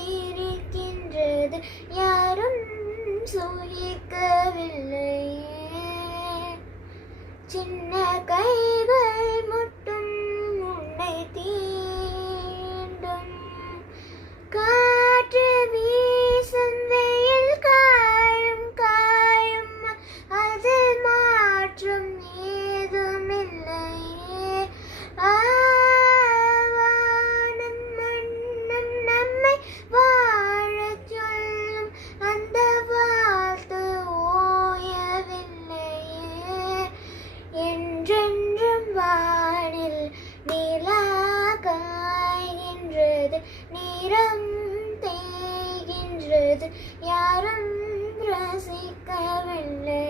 சிரிக்கின்றது, யாரும் சுகிக்கவில்லையே. சின்ன கைகள் மட்டும் உன்னை தீண்டும், காற்று வீசும் வெயில் காயும் காயும், அது மாற்றம் ஏதுமில்லையே. வானம் மண்ணும் நம்மை வாழச் சொல்லும், அந்த வாழ்த்து ஓயவில்லையே. என்றென்றும் வானில் நிலா காய்கின்றது, நிறம் தேய்கின்றது, யாரும் ரசிக்கவில்லை.